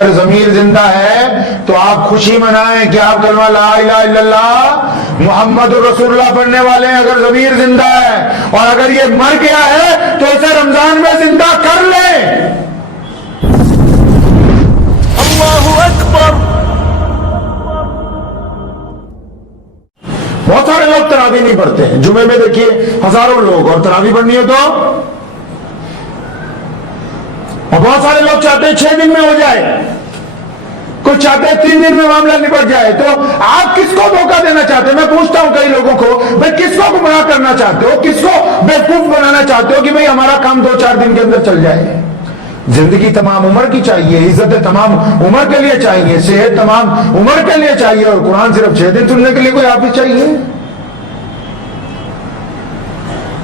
اگر ضمیر زندہ ہے تو آپ خوشی منائیں کہ آپ کلمہ لا الہ الا اللہ محمد رسول اللہ پڑھنے والے ہیں اگر ضمیر زندہ ہے، اور اگر یہ مر گیا ہے تو اسے رمضان میں زندہ کر لیں۔ اللہ اکبر۔ بہت سارے لوگ تراویح نہیں پڑھتے ہیں، جمعے میں دیکھیے ہزاروں لوگ، اور تراویح پڑھنی ہو تو، اور بہت سارے لوگ چاہتے ہیں 6 دن میں ہو جائے، کوئی چاہتے ہیں 3 دن میں معاملہ نپٹ جائے۔ تو آپ کس کو دھوکہ دینا چاہتے ہیں؟ میں پوچھتا ہوں کئی لوگوں کو، بھائی کس کو گمراہ کرنا چاہتے ہو، کس کو بیوقوف بنانا چاہتے ہو کہ بھئی ہمارا کام 2-4 دن کے اندر چل جائے؟ زندگی تمام عمر کی چاہیے، عزت تمام عمر کے لیے چاہیے، صحت تمام عمر کے لیے چاہیے، اور قرآن صرف 6 دن سننے کے لیے کوئی حافظ چاہیے؟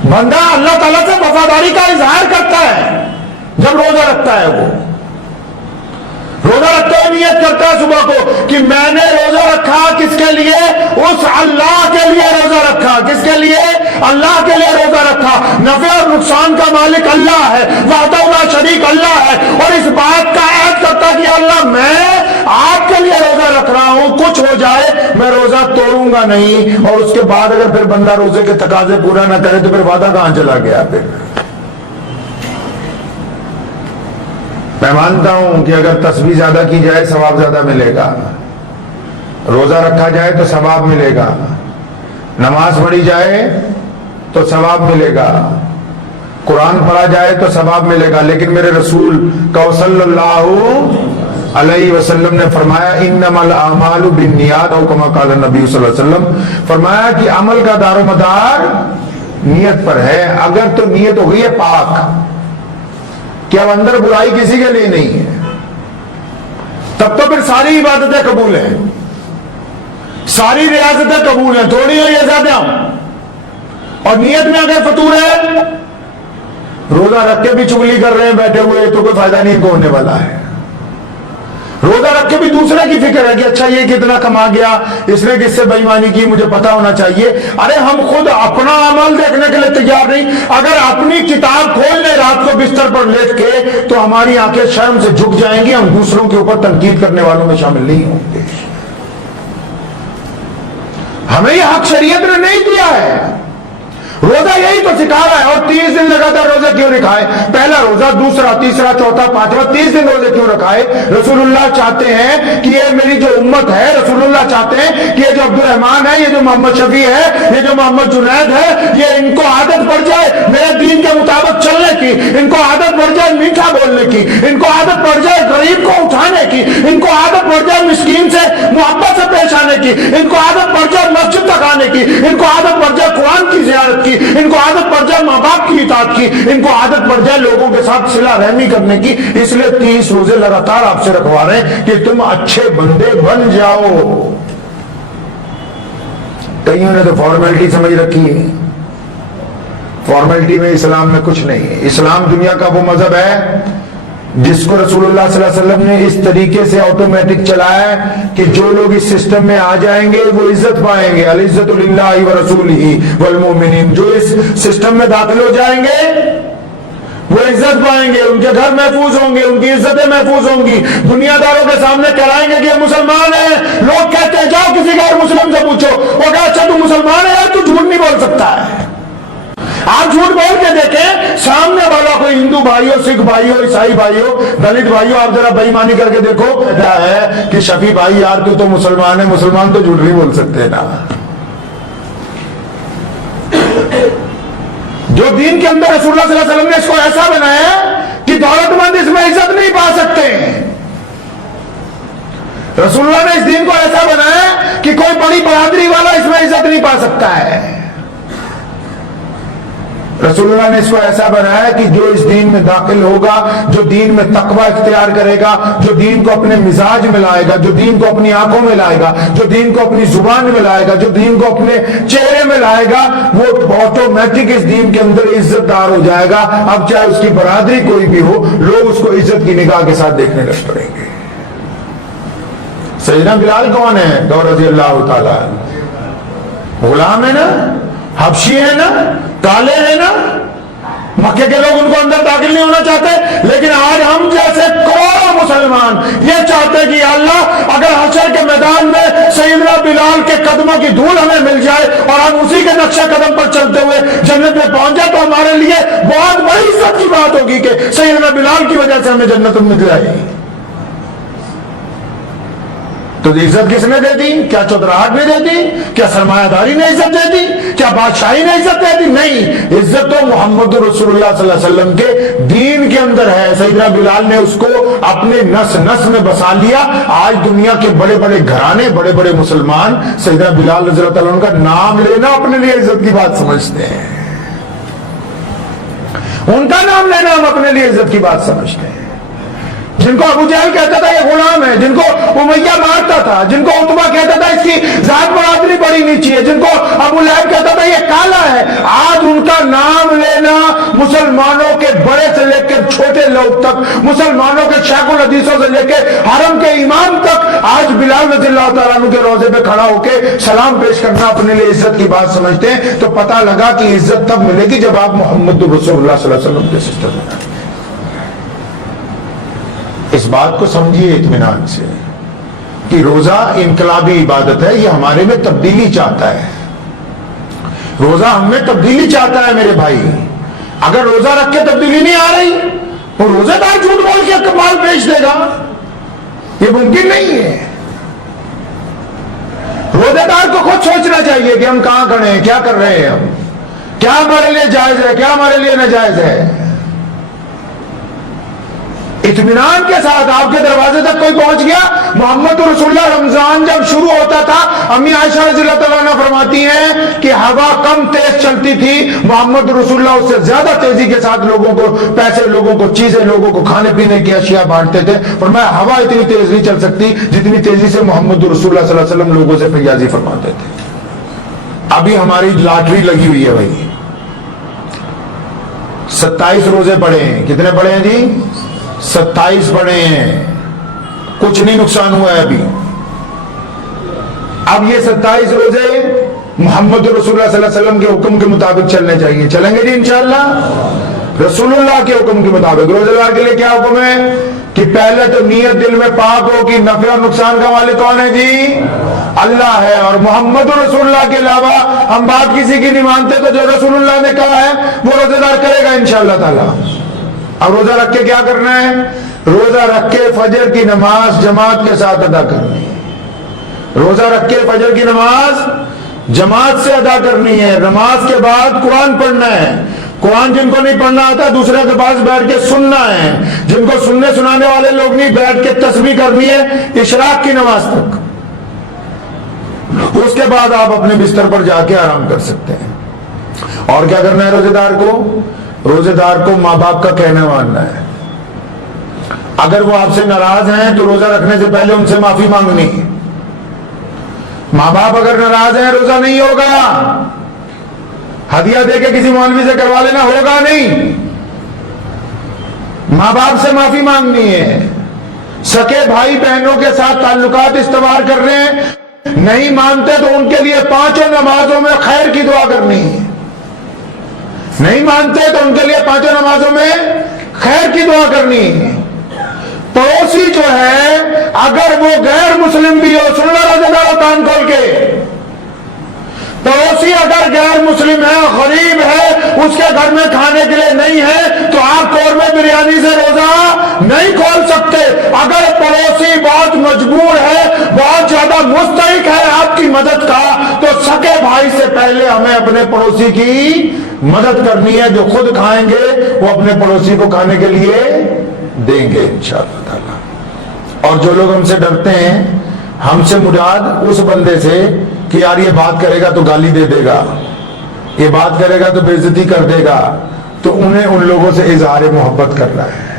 بندہ اللہ تعالیٰ سے وفاداری کا اظہار کرتا ہے جب روزہ رکھتا ہے، وہ روزہ رکھتے ہوئے نیت کرتا ہے صبح کو کہ میں نے روزہ رکھا کس کے لیے؟ اس اللہ کے لیے روزہ رکھا۔ کس کے لیے؟ اللہ کے لیے روزہ رکھا۔ نفع اور نقصان کا مالک اللہ ہے، وحدہ لا شریک اللہ ہے، اور اس بات کا عہد کرتا کہ اللہ میں آپ کے لیے روزہ رکھ رہا ہوں، کچھ ہو جائے میں روزہ توڑوں گا نہیں۔ اور اس کے بعد اگر پھر بندہ روزے کے تقاضے پورا نہ کرے تو پھر وعدہ کہاں چلا گیا؟ پھر میں مانتا ہوں کہ اگر تسبیح زیادہ کی جائے ثواب زیادہ ملے گا، روزہ رکھا جائے تو ثواب ملے گا، نماز پڑھی جائے تو ثواب ملے گا، قرآن پڑھا جائے تو ثواب ملے گا، لیکن میرے رسول صلی اللہ علیہ وسلم نے فرمایا انما الاعمال بالنیات، او کما قال نبی صلی اللہ علیہ وسلم، فرمایا کہ عمل کا دار و مدار نیت پر ہے۔ اگر تو نیت ہو گئی ہے پاک کہ اب اندر برائی کسی کے لیے نہیں ہے، تب تو پھر ساری عبادتیں قبول ہیں، ساری ریاستیں قبول ہیں، تھوڑی ہو یا زیادہ ہوں۔ اور نیت میں اگر فطور ہے، روزہ رکھ کے بھی چغلی کر رہے ہیں بیٹھے ہوئے تو کوئی فائدہ نہیں ہونے والا ہے۔ روزہ رکھ کے بھی دوسرے کی فکر ہے کہ اچھا یہ کتنا کما گیا، اس نے کس سے بے ایمانی کی، مجھے پتا ہونا چاہیے۔ ارے ہم خود اپنا عمل دیکھنے کے لیے تیار نہیں، اگر اپنی کتاب کھول لیں رات کو بستر پر لیٹ کے تو ہماری آنکھیں شرم سے جھک جائیں گی، ہم دوسروں کے اوپر تنقید کرنے والوں میں شامل نہیں ہوں گے۔ ہمیں یہ حق شریعت نے نہیں دیا ہے۔ روزہ یہی تو سکھا رہا ہے۔ اور 30 دن لگاتار روزے کیوں رکھائے؟ پہلا روزہ، دوسرا، تیسرا، چوتھا، پانچواں، 30 دن روزے کیوں رکھائے؟ رسول اللہ چاہتے ہیں کہ یہ میری جو امت ہے، رسول اللہ چاہتے ہیں کہ یہ جو عبد الرحمان ہے، یہ جو محمد شفیع ہے، یہ جو محمد جنید ہے، یہ ان کو عادت پڑ جائے میرے دین کے مطابق چلنے کی، ان کو عادت پڑ جائے میٹھا بولنے کی، ان کو عادت پڑ جائے غریب کو اٹھانے کی، ان کو عادت پڑ جائے مسکین سے محبت سے پیش آنے کی، ان کو عادت پڑ جائے مسجد تک آنے کی، ان کو عادت پڑ جائے قرآن کی زیارت کی، ان کو عادت پڑ جائے ماں باپ کی اطاعت کی، ان کو عادت پڑ جائے لوگوں کے ساتھ صلہ رحمی کرنے کی۔ اس لیے 30 روزے لگاتار آپ سے رکھوا رہے ہیں کہ تم اچھے بندے بن جاؤ۔ کئیوں نے تو فارمیلٹی سمجھ رکھی ہے، فارمیلٹی میں اسلام میں کچھ نہیں ہے۔ اسلام دنیا کا وہ مذہب ہے جس کو رسول اللہ صلی اللہ علیہ وسلم نے اس طریقے سے آٹومیٹک چلایا ہے کہ جو لوگ اس سسٹم میں آ جائیں گے وہ عزت پائیں گے، العزت للہ ورسولہ والمؤمنین۔ جو اس سسٹم میں داخل ہو جائیں گے وہ عزت پائیں گے، ان کے گھر محفوظ ہوں گے، ان کی عزتیں محفوظ ہوں گی، دنیا داروں کے سامنے کہلائیں گے کہ یہ مسلمان ہیں۔ لوگ کہتے ہیں جاؤ کسی غیر مسلم سے پوچھو، وہ کہا اچھا تو مسلمان ہے، تو جھوٹ نہیں بول سکتا ہے۔ آپ جھوٹ بول کے دیکھیں، سامنے والا کوئی ہندو بھائیو، سکھ بھائیو، عیسائی بھائیو، دلت بھائیو، آپ ذرا بے ایمانی کر کے دیکھو، کیا ہے کہ شفیع بھائی یار تو مسلمان ہے، مسلمان تو جھوٹ نہیں بول سکتے نا۔ جو دین کے اندر رسول اللہ صلی اللہ علیہ وسلم نے اس کو ایسا بنایا کہ دولت مند اس میں عزت نہیں پا سکتے۔ رسول اللہ نے اس دین کو ایسا بنایا کہ کوئی بڑی برادری والا اس میں عزت نہیں پا سکتا ہے۔ رسول اللہ نے اس کو ایسا بنایا کہ جو اس دین میں داخل ہوگا، جو دین میں تقوی اختیار کرے گا، جو دین کو اپنے مزاج میں لائے گا، جو دین کو اپنی آنکھوں میں لائے گا، جو دین کو اپنی زبان میں لائے گا، جو دین کو اپنے چہرے میں لائے گا، وہ آٹومیٹک اس دین کے اندر عزت دار ہو جائے گا۔ اب چاہے اس کی برادری کوئی بھی ہو، لوگ اس کو عزت کی نگاہ کے ساتھ دیکھنے لگ پڑیں گے۔ سیدنا بلال کون ہے؟ دور رضی اللہ تعالیٰ، غلام ہے نا، حبشی ہے نا، کالے ہیں نا، مکے کے لوگ ان کو اندر داخل نہیں ہونا چاہتے، لیکن آج ہم جیسے کروڑوں مسلمان یہ چاہتے ہیں کہ یا اللہ اگر حشر کے میدان میں سیدنا بلال کے قدموں کی دھول ہمیں مل جائے اور ہم اسی کے نقشہ قدم پر چلتے ہوئے جنت میں پہنچ جائے تو ہمارے لیے بہت بڑی عزت کی بات ہوگی کہ سیدنا بلال کی وجہ سے ہمیں جنت مل جائے۔ تو عزت کس نے دے دی؟ کیا چودراہٹ نے دے دی؟ کیا سرمایہ داری نے عزت دے دی؟ کیا بادشاہی نے عزت دے دی؟ نہیں، عزت تو محمد رسول اللہ صلی اللہ علیہ وسلم کے دین کے اندر ہے۔ سیدنا بلال نے اس کو اپنے نس نس میں بسا لیا۔ آج دنیا کے بڑے بڑے گھرانے، بڑے بڑے مسلمان سیدنا بلال رضی اللہ تعالیٰ عنہ کا نام لینا اپنے لیے عزت کی بات سمجھتے ہیں، ان کا نام لینا ہم اپنے لیے عزت کی بات سمجھتے ہیں۔ جن کو ابو جہل کہتا تھا یہ غلام ہے، جن کو امیہ مارتا تھا، جن کو عتبہ کہتا تھا اس کی ذات برادری بڑی نیچی ہے، جن کو ابو لہب کہتا تھا یہ کالا ہے، آج ان کا نام لینا مسلمانوں کے بڑے سے لے کے چھوٹے لوگ تک، مسلمانوں کے شیخ الحدیثوں سے لے کے حرم کے امام تک آج بلال رضی اللہ تعالیٰ عنہ کے روضے پہ کھڑا ہو کے سلام پیش کرنا اپنے لیے عزت کی بات سمجھتے ہیں۔ تو پتہ لگا کہ عزت تب ملے گی جب آپ محمد رسول اللہ صلی اللہ علیہ وسلم کے سسٹم میں آئیں۔ اس بات کو سمجھیے اطمینان سے کہ روزہ انقلابی عبادت ہے، یہ ہمارے میں تبدیلی چاہتا ہے۔ روزہ ہم میں تبدیلی چاہتا ہے میرے بھائی۔ اگر روزہ رکھ کے تبدیلی نہیں آ رہی تو روزہ دار جھوٹ بول کے کمال بیچ دے گا، یہ ممکن نہیں ہے۔ روزہ دار کو خود سوچنا چاہیے کہ ہم کہاں کھڑے ہیں، کیا کر رہے ہیں، ہم کیا ہمارے لیے جائز ہے، کیا ہمارے لیے ناجائز ہے۔ اطمینان کے ساتھ آپ کے دروازے تک کوئی پہنچ گیا۔ محمد رسول اللہ رمضان جب شروع ہوتا تھا، امی عائشہ رضی اللہ تعالیٰ عنہ فرماتی ہیں کہ ہوا کم تیز چلتی تھی، محمد رسول اللہ اس سے زیادہ تیزی کے ساتھ لوگوں کو پیسے، لوگوں کو چیزیں، لوگوں کو کھانے پینے کی اشیاء بانٹتے تھے۔ فرمایا ہوا اتنی تیز نہیں چل سکتی جتنی تیزی سے محمد رسول اللہ صلی اللہ علیہ وسلم لوگوں سے فیاضی فرماتے تھے۔ ابھی ہماری لاٹری لگی ہوئی ہے بھائی، 27 روزے پڑے ہیں۔ کتنے پڑے ہیں جی؟ 27 پڑے ہیں، کچھ نہیں نقصان ہوا ہے ابھی۔ اب یہ 27 روزے محمد رسول اللہ صلی اللہ علیہ وسلم کے حکم کے مطابق چلنے چاہیے۔ چلیں گے جی انشاءاللہ رسول اللہ کے حکم کے مطابق۔ روزے دار کے لیے کیا حکم ہے کہ پہلے تو نیت دل میں پاک ہو کہ نفع اور نقصان کا مالک کون ہے جی؟ اللہ ہے، اور محمد رسول اللہ کے علاوہ ہم بات کسی کی نہیں مانتے، تو جو رسول اللہ نے کہا ہے وہ روزے دار کرے گا انشاءاللہ تعالی۔ اب روزہ رکھ کے کیا کرنا ہے؟ روزہ رکھ کے فجر کی نماز جماعت کے ساتھ ادا کرنی ہے۔ روزہ رکھ کے فجر کی نماز جماعت سے ادا کرنی ہے۔ نماز کے بعد قرآن پڑھنا ہے۔ قرآن جن کو نہیں پڑھنا آتا دوسرے کے پاس بیٹھ کے سننا ہے۔ جن کو سننے سنانے والے لوگ نہیں، بیٹھ کے تسبیح کرنی ہے اشراق کی نماز تک۔ اس کے بعد آپ اپنے بستر پر جا کے آرام کر سکتے ہیں۔ اور کیا کرنا ہے روزے دار کو؟ روزے دار کو ماں باپ کا کہنا ماننا ہے۔ اگر وہ آپ سے ناراض ہیں تو روزہ رکھنے سے پہلے ان سے معافی مانگنی ہے۔ ماں باپ اگر ناراض ہیں روزہ نہیں ہوگا، ہدیہ دے کے کسی مولوی سے کروا لینا ہوگا نہیں، ماں باپ سے معافی مانگنی ہے۔ سکے بھائی بہنوں کے ساتھ تعلقات استوار کر رہے ہیں، نہیں مانتے تو ان کے لیے 5 نمازوں میں خیر کی دعا کرنی ہے۔ نہیں مانتے تو ان کے لیے 5 نمازوں میں خیر کی دعا کرنی ہے۔ پڑوسی جو ہے اگر وہ غیر مسلم بھی ہو، سن لو روزے داروں کان کھول کے، پڑوسی اگر غیر مسلم ہے، غریب ہے، اس کے گھر میں کھانے کے لیے نہیں ہے تو آپ قورمے بریانی سے روزہ نہیں کھول سکتے۔ اگر پڑوسی بہت مجبور ہے، بہت زیادہ مستحق ہے آپ کی مدد کا، تو سکے بھائی سے پہلے ہمیں اپنے پڑوسی کی مدد کرنی ہے۔ جو خود کھائیں گے وہ اپنے پڑوسی کو کھانے کے لیے دیں گے انشاءاللہ تعالی۔ اور جو لوگ ہم سے ڈرتے ہیں، ہم سے مراد اس بندے سے کہ یار یہ بات کرے گا تو گالی دے دے گا، یہ بات کرے گا تو بے عزتی کر دے گا، تو انہیں ان لوگوں سے اظہار محبت کرنا ہے۔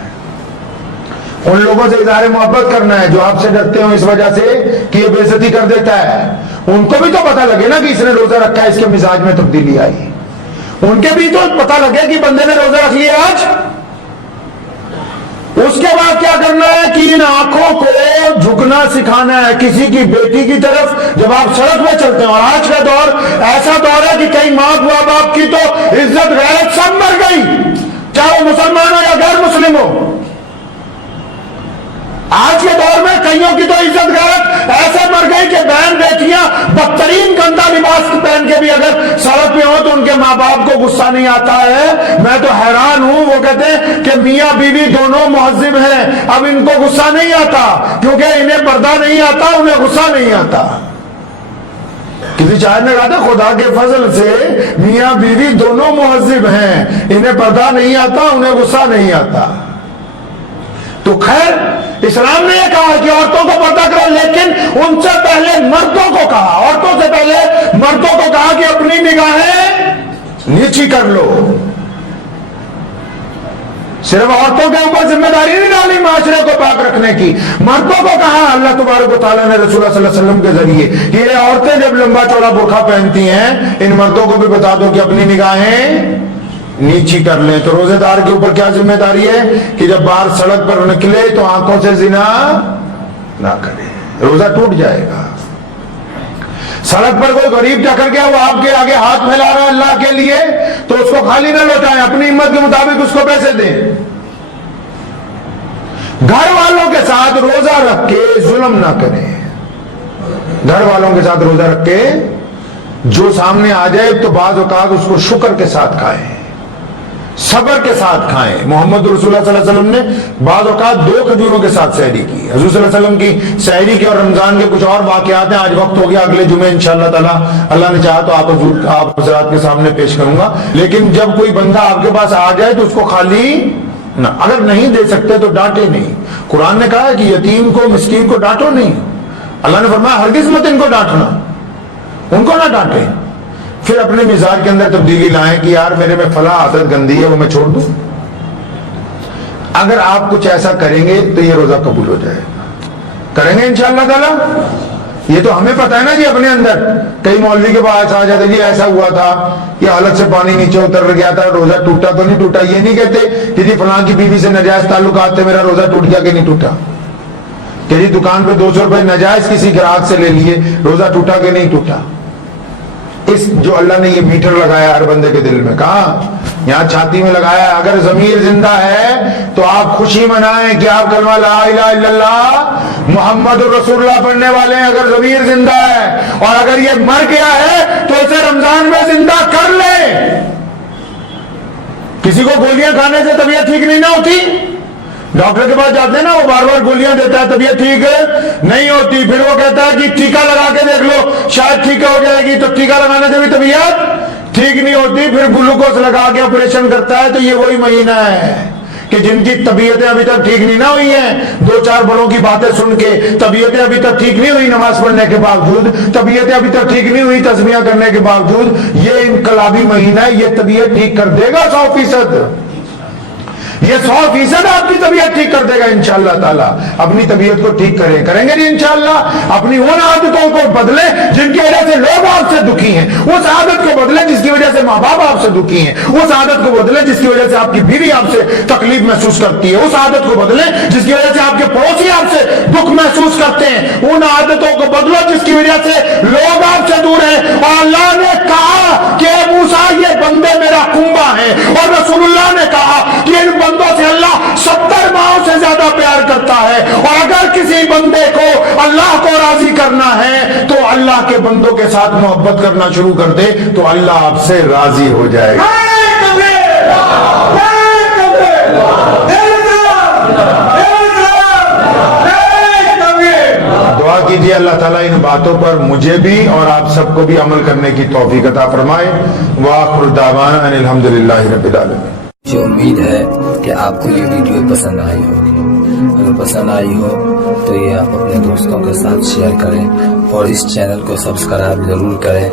ان لوگوں سے اظہار محبت کرنا ہے جو آپ سے ڈرتے ہوں اس وجہ سے کہ یہ بے عزتی کر دیتا ہے۔ ان کو بھی تو پتہ لگے نا کہ اس نے روزہ رکھا ہے، اس کے مزاج میں تبدیلی آئی۔ ان کے بھی تو پتہ لگے کہ بندے نے روزہ رکھ لیا آج۔ اس کے بعد کیا کرنا ہے کہ ان آنکھوں کو جھکنا سکھانا ہے کسی کی بیٹی کی طرف جب آپ سڑک میں چلتے ہیں۔ اور آج کا دور ایسا دور ہے کہ کئی ماں باپ کی تو عزت غیرت سب مر گئی۔ چاہے وہ مسلمان ہو یا غیر مسلم ہو. آج کے دور میں کئیوں کی تو عزت غیرت ایسے مر گئی کہ بہن بیٹیاں بدترین گندا لباس پہن کے بھی اگر سڑک پہ ہو تو ان کے ماں باپ کو غصہ نہیں آتا ہے. میں تو حیران ہوں. وہ کہتے ہیں کہ میاں بیوی دونوں مہذب ہیں, اب ان کو غصہ نہیں آتا کیونکہ انہیں پردہ نہیں آتا, انہیں غصہ نہیں آتا. کسی شاعر نے کہا تھا خدا کے فضل سے میاں بیوی دونوں مہذب ہیں, انہیں پردہ نہیں آتا, انہیں غصہ نہیں آتا. تو خیر اسلام نے یہ کہا کہ عورتوں کو پردہ کرو, لیکن ان سے پہلے مردوں کو کہا, عورتوں سے پہلے مردوں کو کہا کہ اپنی نگاہیں نیچی کر لو. صرف عورتوں کے اوپر ذمہ داری نہیں ڈالی معاشرے کو پاک رکھنے کی, مردوں کو کہا اللہ تبارک و تعالیٰ نے رسول اللہ صلی اللہ علیہ وسلم کے ذریعے کہ یہ عورتیں جب لمبا چوڑا برقع پہنتی ہیں ان مردوں کو بھی بتا دو کہ اپنی نگاہیں نیچی کر لیں. تو روزے دار کے اوپر کیا ذمہ داری ہے کہ جب باہر سڑک پر نکلے تو آنکھوں سے زنا نہ کرے, روزہ ٹوٹ جائے گا. سڑک پر کوئی غریب ٹکر گیا, وہ آپ کے آگے ہاتھ پھیلا رہا ہے اللہ کے لیے, تو اس کو خالی نہ لوٹائیں, اپنی ہمت کے مطابق اس کو پیسے دیں. گھر والوں کے ساتھ روزہ رکھ کے ظلم نہ کریں. گھر والوں کے ساتھ روزہ رکھ کے جو سامنے آ جائے تو بعض اوقات اس کو شکر کے ساتھ کھائیں, صبر کے ساتھ کھائیں. محمد رسول اللہ صلی اللہ علیہ وسلم نے بعض اوقات 2 کھجوروں کے ساتھ سحری کی. حضور صلی اللہ علیہ وسلم کی سحری کے اور رمضان کے کچھ اور واقعات ہیں. آج وقت ہو گیا, اگلے جمعے انشاءاللہ تعالی اللہ نے چاہا تو آپ حضرات کے سامنے پیش کروں گا. لیکن جب کوئی بندہ آپ کے پاس آ جائے تو اس کو خالی نہ, اگر نہیں دے سکتے تو ڈانٹے نہیں. قرآن نے کہا ہے کہ یتیم کو مسکین کو ڈانٹو نہیں. اللہ نے فرمایا ہرگز مت ان کو ڈانٹنا, ان کو نہ ڈانٹے. پھر اپنے مزاج کے اندر تبدیلی لائیں کہ یار میرے میں فلاں عادت گندی ہے وہ میں چھوڑ دوں. اگر آپ کچھ ایسا کریں گے تو یہ روزہ قبول ہو جائے گا. کریں گے انشاءاللہ تعالی. یہ تو ہمیں پتہ ہے نا جی اپنے اندر. کئی مولوی کے پاس آ جاتے جی ایسا ہوا تھا, یہ حالت سے پانی نیچے اتر گیا تھا, روزہ ٹوٹا تو نہیں ٹوٹا. یہ نہیں کہتے کہ جی فلاں کی بیوی سے ناجائز تعلقات تھے, میرا روزہ ٹوٹ گیا کہ نہیں ٹوٹا. کہ جی دکان پہ 200 روپے ناجائز کسی گراہک سے لے لیے, روزہ ٹوٹا کہ نہیں ٹوٹا. اس جو اللہ نے یہ میٹر لگایا ہر بندے کے دل میں, کہاں یہاں چھاتی میں لگایا ہے. اگر ضمیر زندہ ہے تو آپ خوشی منائیں کہ آپ کلمہ لا الہ الا اللہ محمد رسول اللہ پڑھنے والے ہیں. اگر ضمیر زندہ ہے, اور اگر یہ مر گیا ہے تو اسے رمضان میں زندہ کر لیں. کسی کو گولیاں کھانے سے طبیعت ٹھیک نہیں نہ ہوتی, ڈاکٹر کے پاس جاتے ہیں نا, وہ بار بار گولیاں دیتا ہے, طبیعت ٹھیک نہیں ہوتی. پھر وہ کہتا ہے کہ ٹیکا لگا کے دیکھ لو شاید ٹھیک ہو جائے گی, تو ٹیکا لگانے سے بھی طبیعت ٹھیک نہیں ہوتی. پھر گلوکوز لگا کے آپریشن کرتا ہے. تو یہ وہی مہینہ ہے کہ جن کی طبیعتیں ابھی تک ٹھیک نہیں نہ ہوئی ہیں, 2-4 بڑوں کی باتیں سن کے طبیعتیں ابھی تک ٹھیک نہیں ہوئی نماز پڑھنے کے باوجود, طبیعتیں ابھی تک ٹھیک نہیں ہوئی تسبیح کرنے کے باوجود, یہ انقلابی مہینہ ہے, یہ طبیعت ٹھیک کر دے گا 100%. یہ 100% آپ کی طبیعت ٹھیک کر دے گا انشاءاللہ تعالیٰ. اپنی طبیعت کو ٹھیک کریں گے نہیں انشاءاللہ. اپنی ان عادتوں کو بدلیں جن کی وجہ سے لوگ آپ سے دکھی ہیں, اس عادت کو بدلیں جس کی وجہ سے ماں باپ آپ سے دکھی ہیں, اس عادت کو بدلیں جس کی وجہ سے آپ کی بیوی آپ سے تکلیف محسوس کرتی ہے, اس عادت کو بدلیں جس کی وجہ سے آپ کے پڑوسی آپ سے دکھ محسوس کرتے ہیں, ان عادتوں کو بدلو جس کی وجہ سے لوگ آپ سے دور ہیں. اور اللہ نے کہا کہ اے موسیٰ یہ بندے میرا کنبہ ہیں, اور رسول اللہ نے کہا کہ ان بندوں سے اللہ 70 ماہوں سے زیادہ پیار کرتا ہے. اور اگر کسی بندے کو اللہ کو راضی کرنا ہے تو اللہ کے بندوں کے ساتھ محبت کرنا شروع کر دے تو اللہ آپ سے راضی ہو جائے گا. دعا کیجیے اللہ تعالیٰ ان باتوں پر مجھے بھی اور آپ سب کو بھی عمل کرنے کی توفیق عطا فرمائے. وآخر دعوانا ان الحمدللہ رب العالمین. مجھے امید ہے کہ آپ کو یہ ویڈیو پسند آئی ہوگی. اگر پسند آئی ہو تو یہ آپ اپنے دوستوں کے ساتھ شیئر کریں اور اس چینل کو سبسکرائب ضرور کریں.